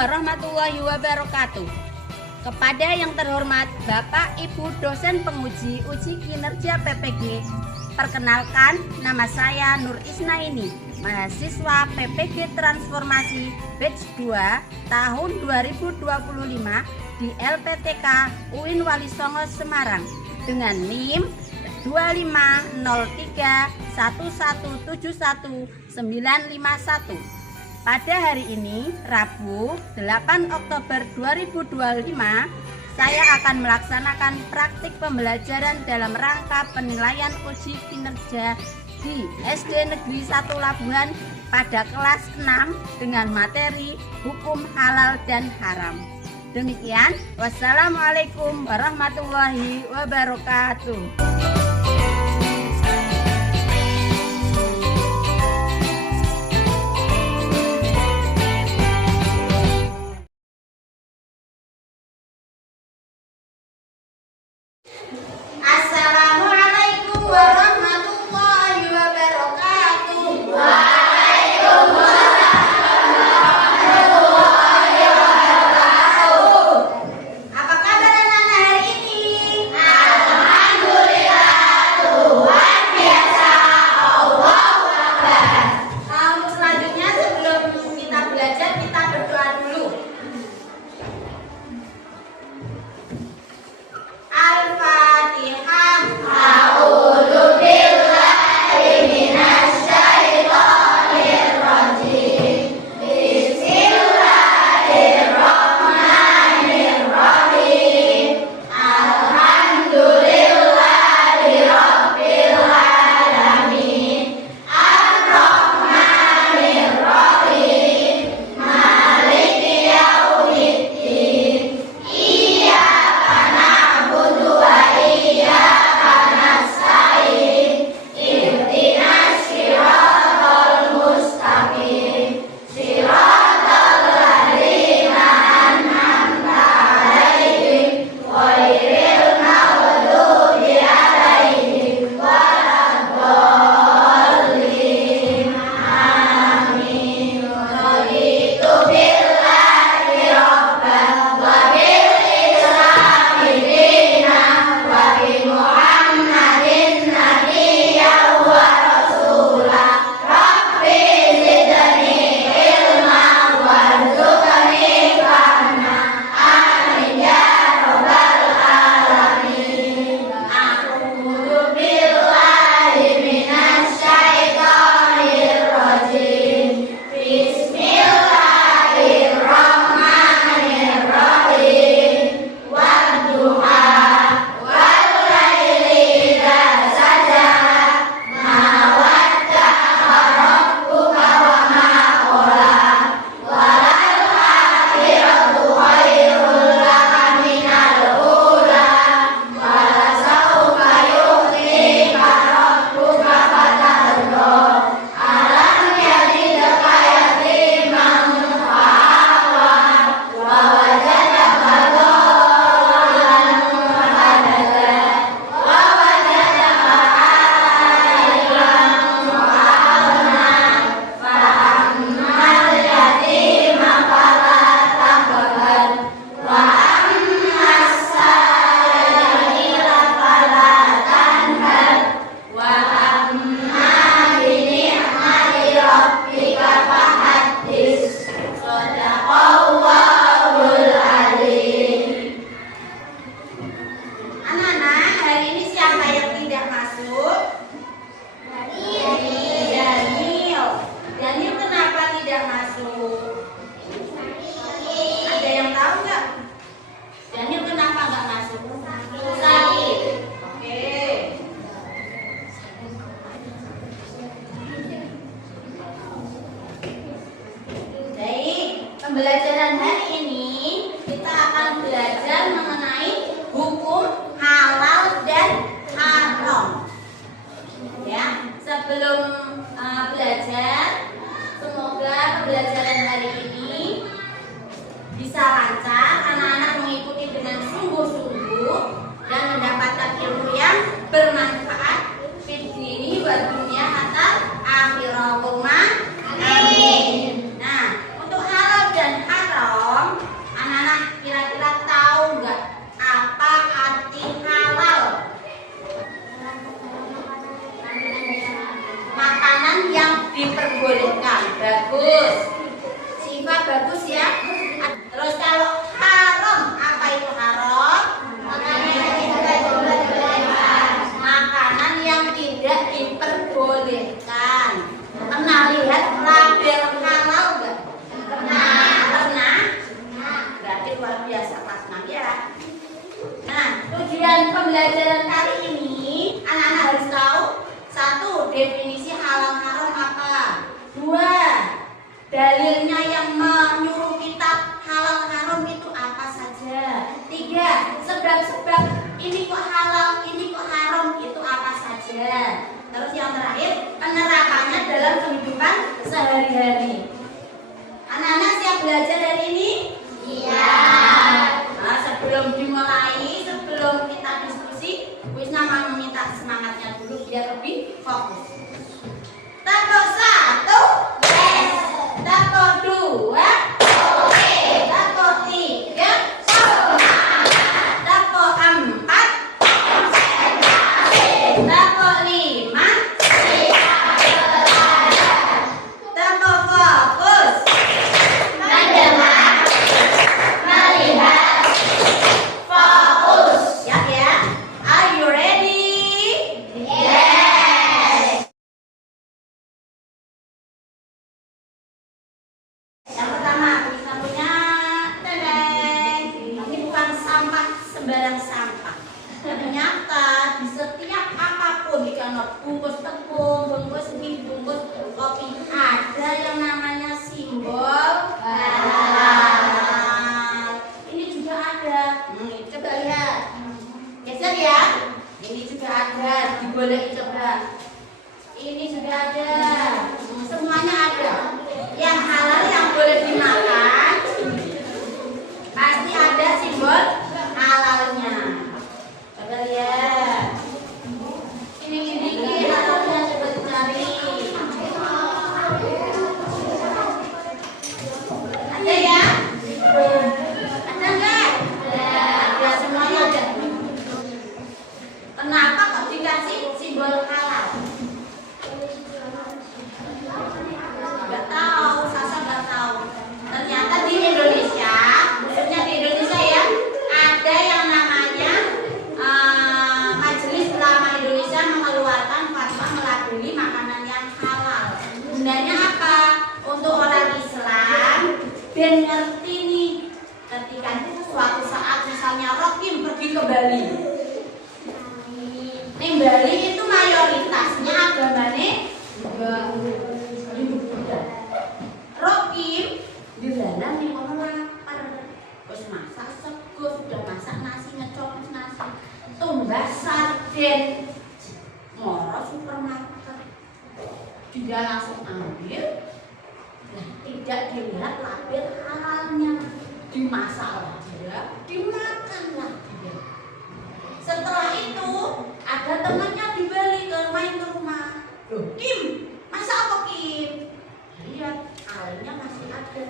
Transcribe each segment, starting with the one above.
warahmatullahi wabarakatuh. Kepada yang terhormat Bapak Ibu dosen penguji uji kinerja PPG, perkenalkan nama saya Nur Isnaini, mahasiswa PPG Transformasi Batch 2 tahun 2025 di LPTK UIN Wali Songo Semarang dengan NIM 2503117191. Pada hari ini, Rabu 8 Oktober 2025, saya akan melaksanakan praktik pembelajaran dalam rangka penilaian uji kinerja di SD Negeri 1 Labuhan pada kelas 6 dengan materi hukum halal dan haram. Demikian, wassalamualaikum warahmatullahi wabarakatuh. Assalamualaikum warahmatullahi wabarakatuh. Waalaikumsalam warahmatullahi wabarakatuh. Apa kabar anak-anak hari ini? Alhamdulillah, luar biasa. Allahu Akbar. Untuk selanjutnya sebelum kita belajar, kita berdoa dulu. Al-Fatihah. A'udzu billahi minasyaitonir rajim. Bismillahirrahmanirrahim. Alhamdulillahirabbil alamin. Ar-Rahmanirrahim. Maliki yaumiddin. Iyyaka na'budu wa iyyaka nasta'in. Ihdinas siratal mustaqim. Siratal ladzina an'amta 'alaihim ghairil maghdubi 'alaihim waladdallin. Amin. Raditu billahi rabban wa bil islami dinan wa bi Muhammadin nabiyyan wa rasula. Rabbi zidni ilman warzuqni fahma. Amin ya rabbal alamin. A'udzu billahi minasyaitonir rajim. Bismillahirrahmanirrahim. Wadduha wal laili idza saja. Ma wadda'a rabbuka wa ma qala. Walal akhiratu khairul laka minal ula. Walasawfa yu'tika rabbuka fatarda. Alam yajidka yatiman fa'awa. Wa wajadaka dhallan fahada. Wa wajadaka 'ailan fa'aghnā. Fa'ammal yatima fala taqhar. Wa ammas sa'ila fala tanhar. Wa amma bi ni'mati rabbika fahaddits. Shadaqallahul adzim. Anak-anak, hari ini siapa yang tidak masuk? Daniel. Daniel kenapa tidak masuk? Ada yang tahu nggak? Daniel kenapa nggak masuk? Sakit. Oke. Baik, pembelajaran hari ini kita akan belajar mengenai hukum halal dan haram. Ya, sebelum belajar, semoga pembelajaran hari ini bisa lancar, anak-anak mengikuti dengan sungguh-sungguh dan mendapatkan ilmu yang bermanfaat fid dini wa dunya hatta akhirahuma. Amin. Nah, untuk halal dan haram bagus ya. Terus kalau haram, apa itu haram? Makanan yang tidak diperbolehkan. Pernah lihat label halal enggak? Pernah? Berarti luar biasa kelas 6 ya. Nah, tujuan pembelajaran kali ini anak-anak harus tahu: 1. Definisi halal haram apa? 2. Dalilnya yang menyuruh kita halal haram itu apa saja? 3. Sebab-sebab ini kok halal, ini kok haram itu apa saja? Terus yang terakhir, penerapannya dalam kehidupan sehari-hari. Anak-anak siap belajar hari ini? Iya. Nah, sebelum dimulai, sebelum kita diskusi, Wisna mau meminta semangatnya dulu biar lebih fokus. Tato 1, yes. Tato 2, oke. Tato 3, semangat. Tato 4, konsentrasi. Tato 5, tato fokus. Mendengar, melihat, fokus. Siap ya? Are you ready? Yes. Yang pertama, kita punya tadang. Ini bukan sampah sembarang sampah. Ternyata di setiap apapun, di kantor bungkus tepung, bungkus mie, bungkus kopi, ada yang namanya simbol halal. Ini juga ada. Coba lihat. Geser ya. Ini juga ada. Dibolehin coba. Ini juga ada. Semuanya ada. Yang halal yang boleh dimakan pasti ada simbol halalnya. Coba lihat. Ini dikit halalnya, coba dicari. Ada ya? Ada enggak? Ada, semuanya ada. Kenapa kok dikasih simbol halal? Nggak tahu, Sasa nggak tahu. Ternyata di Indonesia, khususnya di Indonesia ya, ada yang namanya Majelis Ulama Indonesia mengeluarkan fatwa melabeli makanan yang halal. Gunanya apa? Untuk orang Islam ben ngerti nih, ketika suatu saat misalnya Rokim pergi ke Bali. Nih Bali itu mayoritasnya agamanya Rokim di dalam nih orang lapar, terus masak sego, sudah masak nasi, ngecopot nasi, tumbas sarden, moro supermarket, dia langsung ambil, nah tidak dilihat label halalnya, dimasak lah dia, dimakan lah dia. Setelah itu ada temannya di Bali main ke rumah, loh Kim, masak apa Kim? Lihat, airnya masih ada.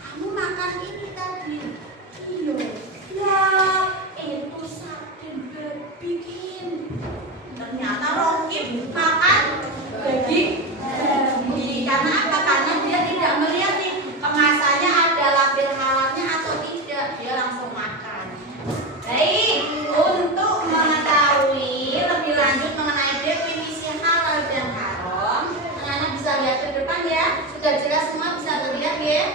Kamu makan ini tadi? Iya. Ya, itu sarden bikin. Ternyata Rokim makan daging babi. Karena apa? Karena dia tidak melihat nih kemasannya ada label halalnya atau tidak. Dia langsung makan. Baik, untuk mengetahui lebih lanjut mengenai definisi halal dan haram, anak-anak bisa lihat ke depan ya. Sudah jelas semua, bisa terlihat ya?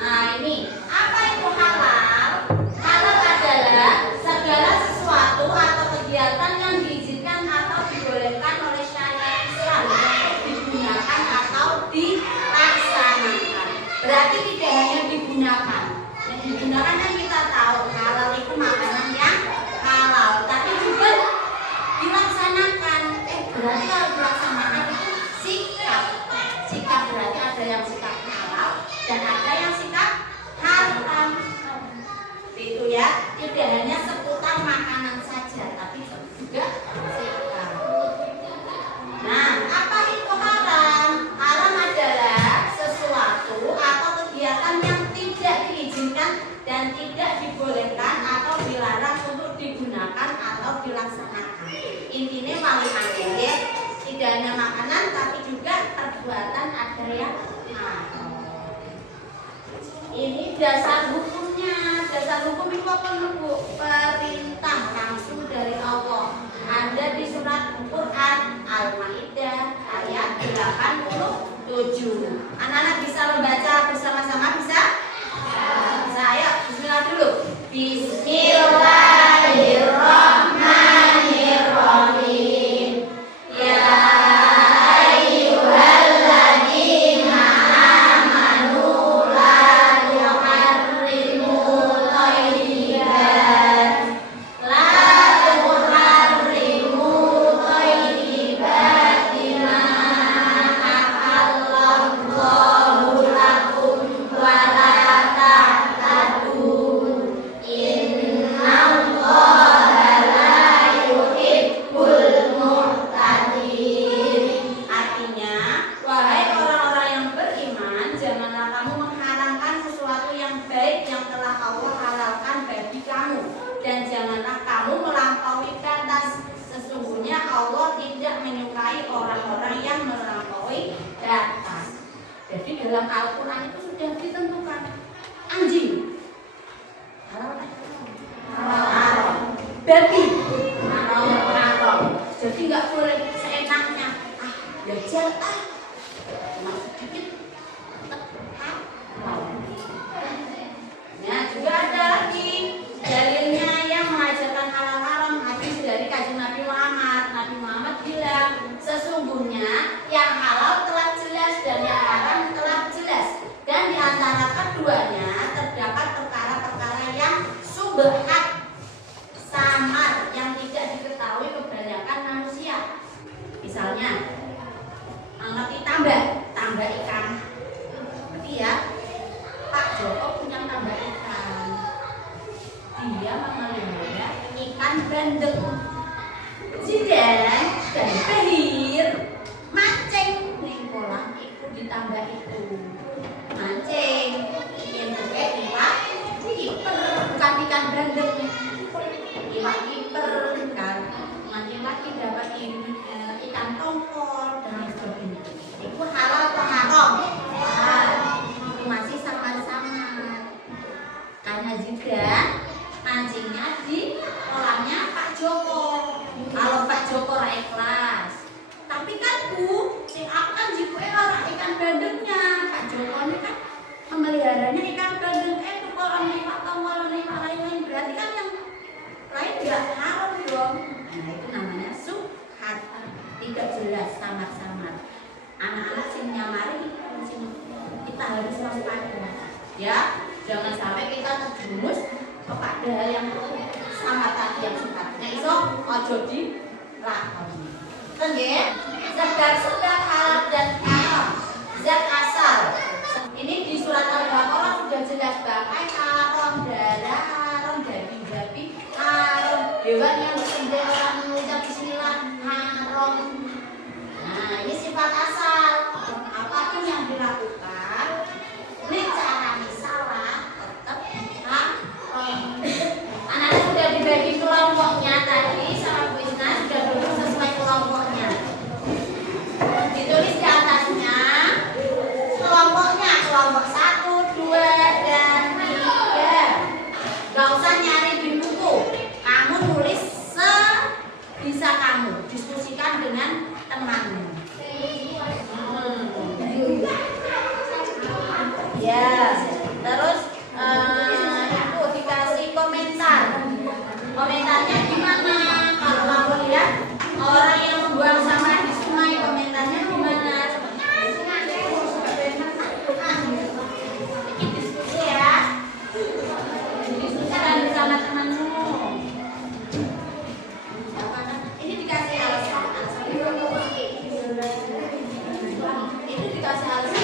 Nah ini, apa itu halal? Halal adalah segala sesuatu atau kegiatan yang diizinkan atau dibolehkan oleh syariat Islam untuk digunakan atau dilaksanakan. Berarti tidak hanya digunakan. Yang digunakan kan kita tahu halal itu makanan yang halal, tapi juga dilaksanakan. Berarti kalau dilaksanakan itu sikap berarti ada yang sikap ya. Ini dasar hukumnya. Dasar hukum itu apa Bu? Perintah langsung dari Allah. Ada di surat Quran Al-Maidah ayat 87. Anak-anak bisa membaca bersama-sama bisa? Bisa. Ayo, bismillah dulu. Bismillahirrahmanirrahim. Ya dalam Al-Quran itu sudah ditentukan anjing haram, babi haram. Jadi nggak boleh seenaknya belajar cuma sedikit nah juga ada lagi dalilnya yang mengajarkan halal haram. Hadis dari Kanjeng Nabi Muhammad bilang sesungguhnya yang halal telah jelas dan yang haram telah jelas, dan di antara keduanya terdapat perkara-perkara yang subhat, samar, yang tidak diketahui kebanyakan manusia. Misalnya ngerti tambah ikan. Berarti ya Pak Joko punya tambah ikan. Dia memelihara ikan bandeng, jidan dan behir, mancing ning kolam ikut ditambah itu mancing yang pakai iwak kiper, bukan ikan bandeng, iwak kiper kan. Mancing lagi dapat ikan tongkol dan lain sebagainya. Itu halal atau haram? Itu masih samar-samar. Karena juga mancingnya di kolamnya Pak Joko. Kalau Pak Joko ikhlas. Tapi kan Bu, sing aku kan jiku orang ikan bandengnya. Pak Joko ini kan memeliharanya ikan bandeng itu kolam lima tongkol lima lain-lain. Berarti kan yang lain tidak haram dong. Nah itu namanya subhat, tidak jelas, samar-samar. Anak-anak sing nyamari kita harus waspada. Ya, jangan sampai kita terjerumus kepada hal yang sama tadi yang sifatnya iso ojo dilakoni. Nggih, zat halal dan haram. Zat asal. Ini di surat Al-Baqarah sudah jelas banget haram darah, haram daging babi, haram hewan yang disembelih orang mengucap bismillah haram. Nah, ini sifat asal. Apapun yang dilakukan, ini cara salah tetap haram. Anak-anak sudah dibagi kelompoknya tadi sama Bu Isna, sudah duduk sesuai kelompoknya. Ditulis di atasnya kelompoknya, kelompok 1, 2, dan 3. Gak usah nyari di buku, kamu tulis sebisa kamu, diskusikan dengan temanmu. Ya, terus itu dikasih komentar. Komentarnya gimana? Kalau kamu lihat orang yang membuang sampah di sungai, komentarnya gimana? Ini diskusi ya. Diskusikan bersama temanmu. Ini dikasih alasan. Ini dikasih alasan.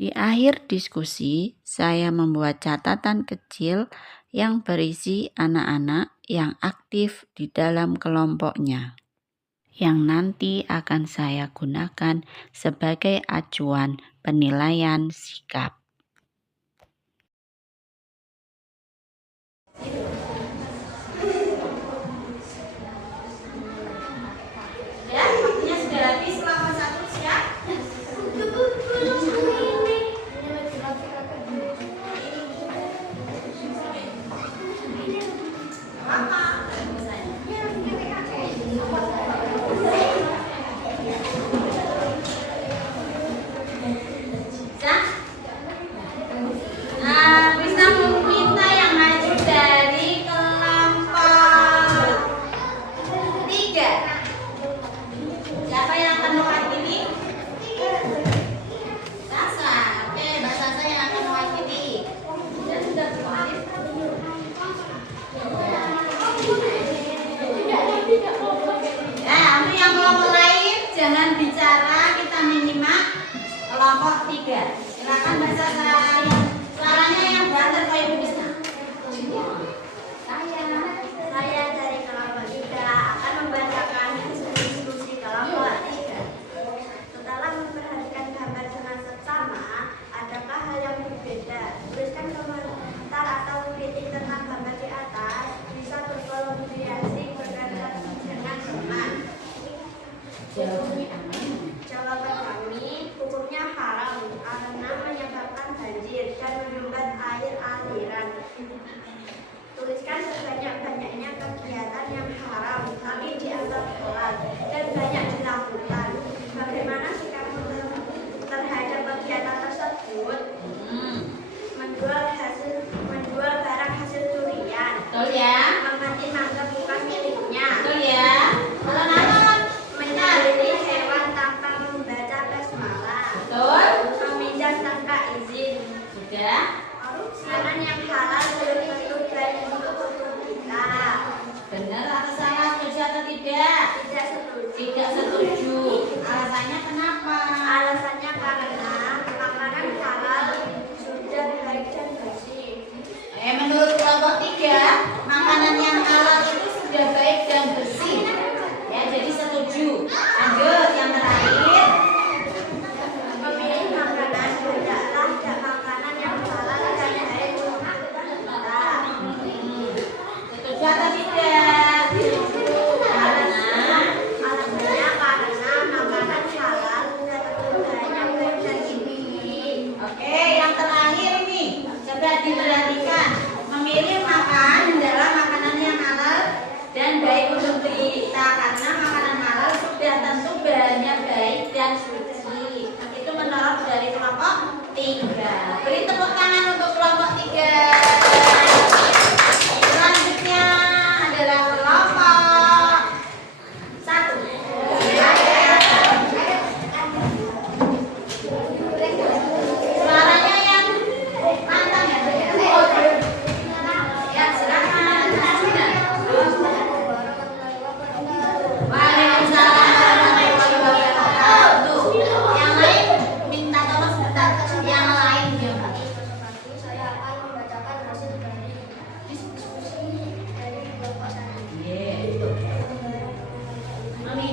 Di akhir diskusi, saya membuat catatan kecil yang berisi anak-anak yang aktif di dalam kelompoknya, yang nanti akan saya gunakan sebagai acuan penilaian sikap. Ya, waktunya sudah habis. Selamat satu siap. Bisa meminta yang maju dari kelompok 3. Siapa yang akan mewakili? Sasa. Oke, Mbak Sasa yang akan mewakili. Dan sudah berhasil. Untuk yang kelompok lain jangan bicara, kita menyimak kelompok 3. Silakan Mbak Sasa. Suaranya yang banter kayak Ibu Bisna. Saya dari kelompok 3 akan membacakan diskusi kelompok 3. Setelah memperhatikan gambar dengan seksama, adakah hal yang berbeda? Tuliskan komentar atau kritik tentang gambar di atas. Bisa berkolaborasi berkaitan dengan teman. Jawaban kami, hukumnya haram karena menyebabkan banjir dan menyumbat air aliran. Tuliskan sebanyak-banyaknya kegiatan yang haram tapi dianggap halal dan banyak dilakukan. Bagaimana sikapmu terhadap kegiatan tersebut? Menjual barang hasil curian. Betul ya? Mengamati mangga bukan miliknya. Betul ya? Alon-alon. Menyaliri hewan tanpa membaca basmalah. Betul? Meminjam tanpa izin. Sudah? Makanan yang halal belum tentu baik untuk tubuh kita. Benar atau salah? Setuju atau tidak? Tidak setuju. Tidak setuju. Alasannya kenapa? Alasannya karena makanan halal sudah baik dan bersih. Menurut kelompok 3, makanan yang halal itu sudah baik dan bersih. Ya, jadi setuju. Lanjut yang terakhir. Memilih makanan hendaklah makanan yang halal dan baik untuk kita. Setuju atau tidak? Alasannya karena makanan halal sudah tentu banyak baik dan tinggi. Oke, yang terakhir nih. Coba diperhatikan. Memilih makan hendaklah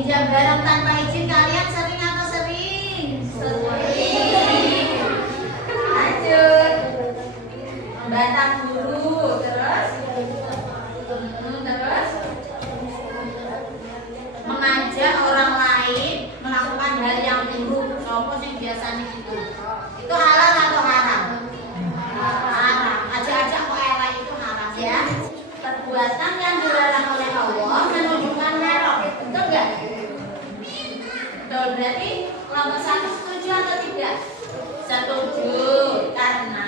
Pinjam barang tanpa izin kalian sering atau sering? Sering. Lanjut. Membantah guru, terus mengajak orang lain melakukan hal yang buruk, contoh yang biasanya itu halal atau haram? Haram. Ajak-ajak kok elek itu haram ya. Perbuatan yang dilarang oleh Allah menunjukkan merok, betul nggak? Betul, berarti kelompok 1 setuju atau tidak? Setuju, karena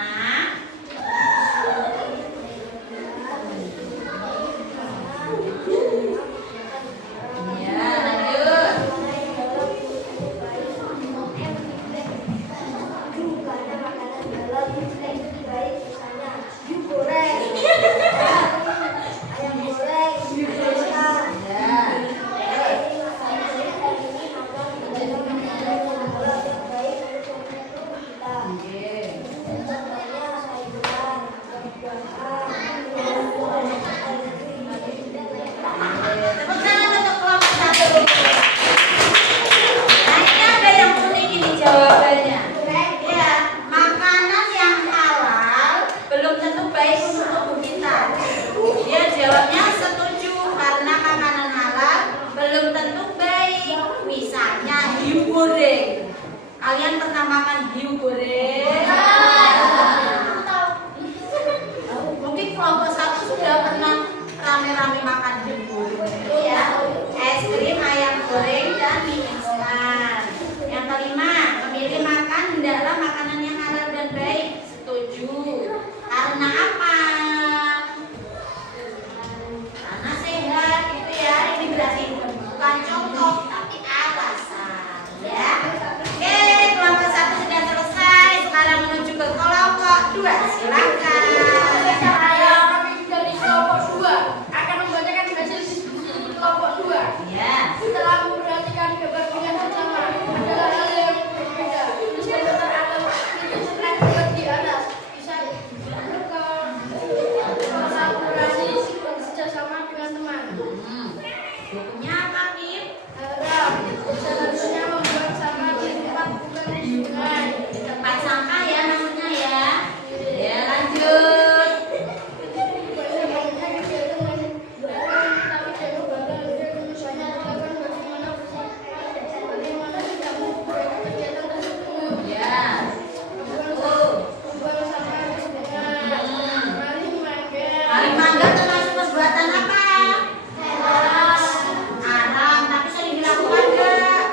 kalian pernah makan hiu goreng? Mungkin kelompok 1 sudah pernah rame-rame makan hiu goreng itu ya. Es krim, ayam goreng, dan mie instan. Yang kelima, memilih makan hendaklah makanan yang halal dan baik. Setuju. Karena apa? Karena sehat gitu ya. Ini berarti bukan contoh tapi alasan ya. Oke, kelompok 1 sudah selesai. Sekarang menuju ke kelompok 2. Silakan. Kami dari kelompok 2 akan membacakan hasil diskusi kelompok 2. Ya. Setelah memperhatikan kepentingan bersama adalah hal yang berbeda. Disclaimer atau slide buat di atas bisa kolaborasi kerjasama dengan teman. Bukunya apa, Kim? Harap selanjutnya membuat sampah di tempat bukan di sungai. Tempat sampah ya maksudnya ya. Ya, lanjut. Ya. Paling mangga termasuk perbuatan apa? Haram, tapi sering dilakukan enggak?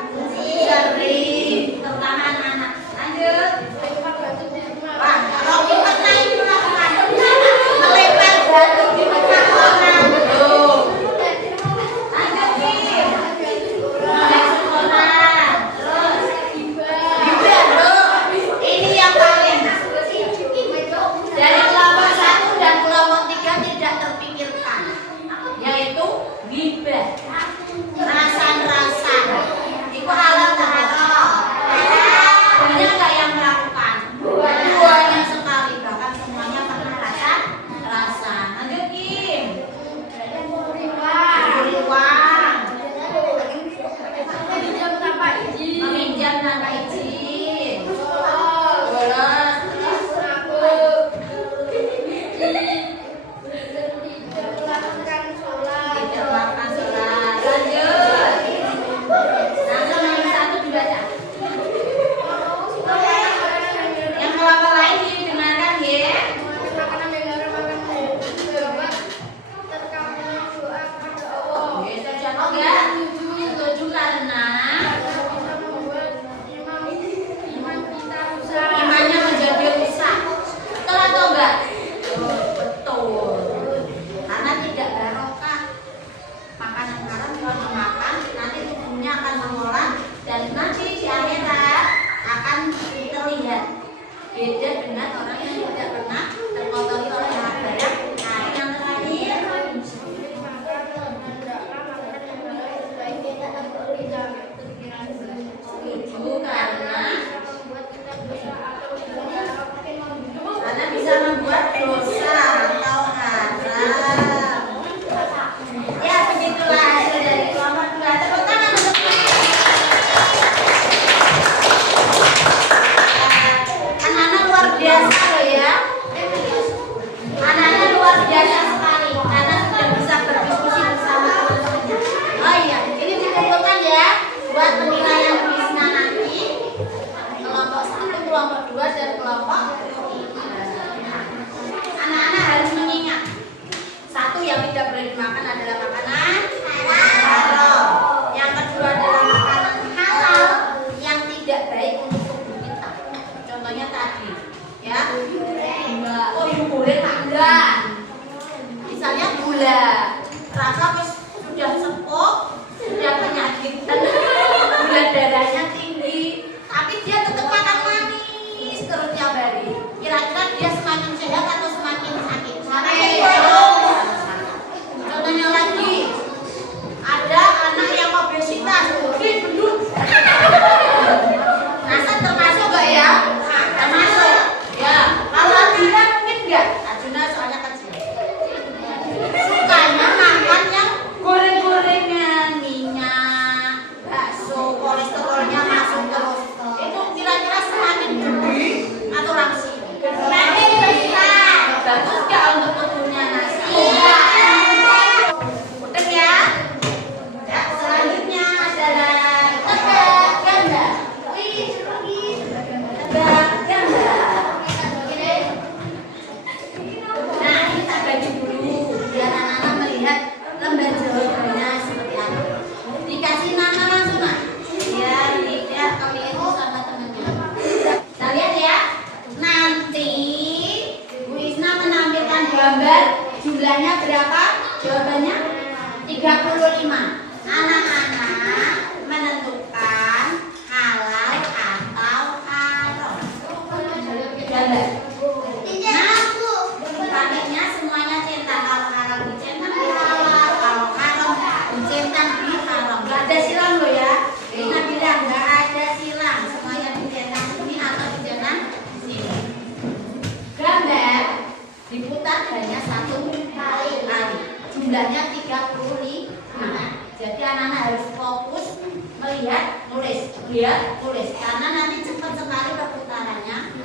jumlahnya 35. Jadi anak-anak harus fokus melihat, nulis, lihat, tulis. Karena nanti cepat sekali perputarannya.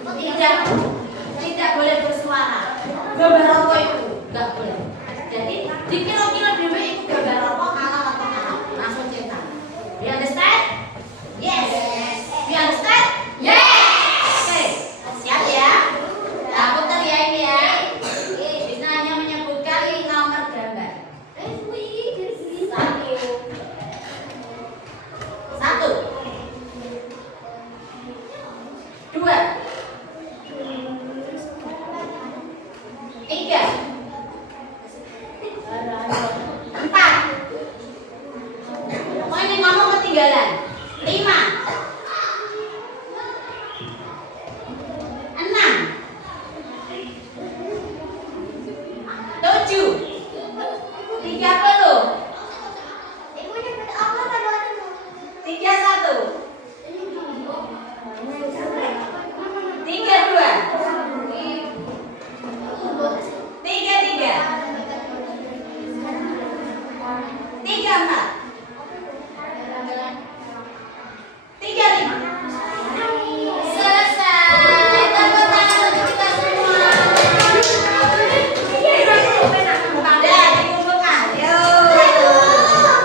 Tidak boleh bersuara. Gambar apa itu? Enggak boleh. Jadi dikira-kira dulu itu gambar apa, halal atau haram. Langsung cetak. You understand? Yes. You understand? Yes. Oke, siap ya? Nah, putar ya ini ya. Bisa hanya menyebutkan nomor gambar. Satu. Dua. Tiga. Empat. Oh ini ngomong ketinggalan. Lima. Enam. Tujuh. 30. 31. 32. 33. 34. 35. Selesai. Tepuk tangan untuk kita semua. Pada dikumpulkan. Yuk.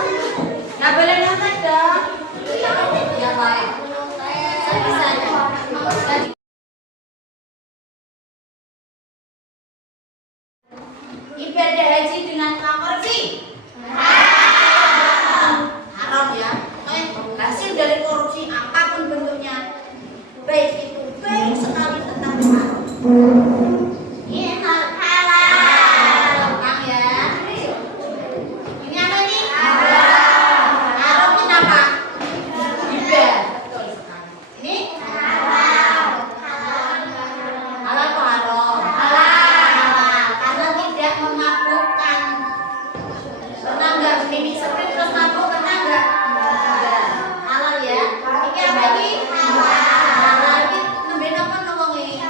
Nggak boleh nyontek dong. Ya baik. Sebisanya. Ibadah haji dengan korupsi haram ya. Hasil dari korupsi apapun bentuknya, baik itu baik sekali tetap haram. Ini halal, gampang ya. Ini apa nih? Haram kenapa? Riba. Betul sekali. Ini halal atau haram? Halal, karena tidak memabukkan. Pernah nggak mimpi seprit terus mabuk? Pernah nggak? Enggak. Halal ya. Ini apa ini? Halal. Ini nembe apa ngomongin?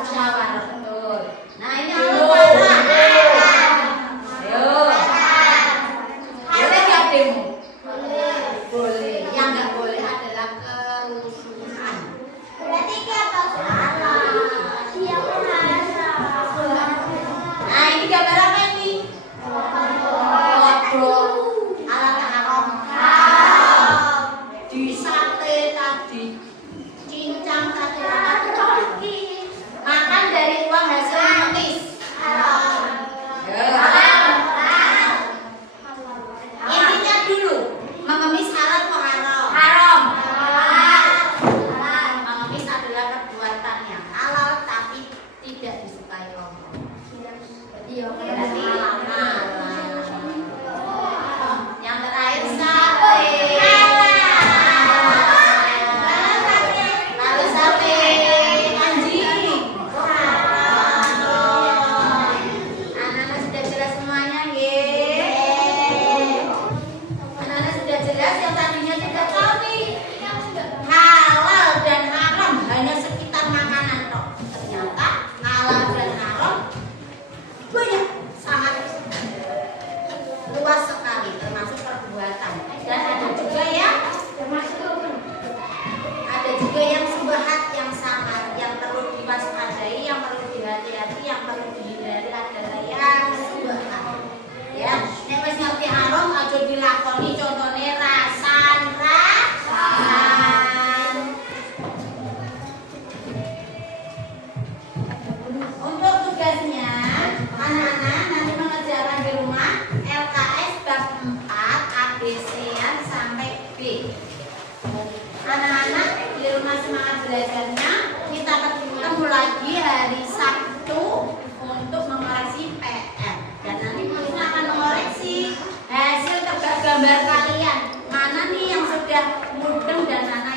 Musyawarah, betul. Nah ini halal. Ayo. Boleh nggak demo? Boleh. Yang nggak boleh adalah kerusuhan. Berarti apa? Nah ini gambar apa ini? Kodok. Halal haram. Di sate tadi, cincang tadi, makan dari uang hasil mengemis. Ya, halal. Intinya dulu, mengemis halal atau haram? Haram. Mengemis adalah perbuatan yang halal tapi tidak disukai Allah. Berarti halal. Yang terakhir sate. Lalu sate anjing. Anak-anak sudah jelas semuanya, nggih? Anak-anak sudah jelas yang tadinya tidak tahu nih. Halal dan haram hanya sekitar makanan toh. Ternyata halal dan haram banyak, sangat luas sekali termasuk perbuatan. Dan ada juga yang subhat, yang samar, yang perlu diwaspadai, yang perlu dihati-hati, yang perlu dihindari adalah yang subhat. Ya, nek wis ngerti haram aja dilakoni, contohnya rasan. Untuk tugasnya, anak-anak nanti mengerjakan di rumah LKS bab 4 ABC-an sampai B. Anak-anak di rumah semangat belajarnya, kita ketemu lagi hari Sabtu untuk mengoreksi PR. Dan nanti kita akan mengoreksi hasil tebak gambar kalian. Mana nih yang sudah mudeng dan mana